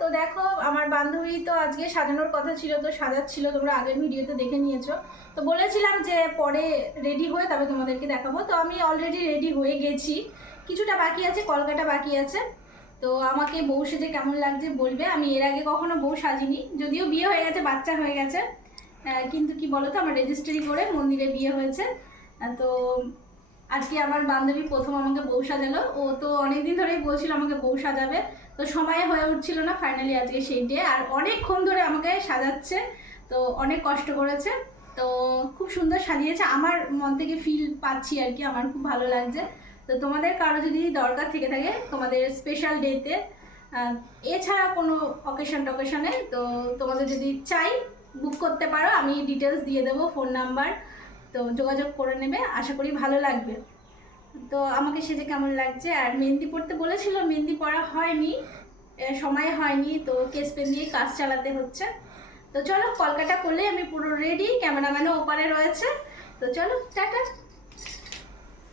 তো দেখো আমার বান্ধবী তো আজকে সাজানোর কথা ছিল, তো সাজাচ্ছিল, তোমরা আগের ভিডিওতে দেখে নিয়েছো। তো বলেছিলাম যে পরে রেডি হয়ে তবে তোমাদেরকে দেখাবো। তো আমি অলরেডি রেডি হয়ে গেছি, কিছুটা বাকি আছে, কলকাটা বাকি আছে। তো আমাকে বউ সেজে কেমন লাগছে বলবে। আমি এর আগে কখনো বউ সাজিনি, যদিও বিয়ে হয়ে গেছে, বাচ্চা হয়ে গেছে, কিন্তু কি বলো তো, আমার রেজিস্ট্রি করে মন্দিরে বিয়ে হয়েছে। তো আজকে আমার বান্ধবী প্রথম আমাকে বউ সাজালো। ও তো অনেকদিন ধরেই বলছিল আমাকে বউ সাজাবে, তো সময় হয়ে উঠছিল না, ফাইনালি আজকে সেই ডে। আর অনেকক্ষণ ধরে আমাকে সাজাচ্ছে, তো অনেক কষ্ট করেছে। তো খুব সুন্দর সাজিয়েছে, আমার মন থেকে ফিল পাচ্ছি আর কি, আমার খুব ভালো লাগছে। তো তোমাদের কারো যদি দরকার থেকে থাকে তোমাদের স্পেশাল ডেতে, এছাড়া কোনো অকেশনে, তো তোমাদের যদি চাই বুক করতে পারো, আমি ডিটেলস দিয়ে দেবো, ফোন নাম্বার, তো যোগাযোগ করে নেবে, আশা করি ভালো লাগবে। তো আমাকে সেজে কেমন লাগছে। আর মেহেন্দি পড়তে বলেছিল, মেহেন্দি পড়া হয়নি, সময় হয়নি, তো কেস পেন দিয়ে কাজ চালাতে হচ্ছে। তো চলো, কলকাতা করলে আমি পুরো রেডি, ক্যামেরাম্যানও ওপারে রয়েছে। তো চলো, টাটা।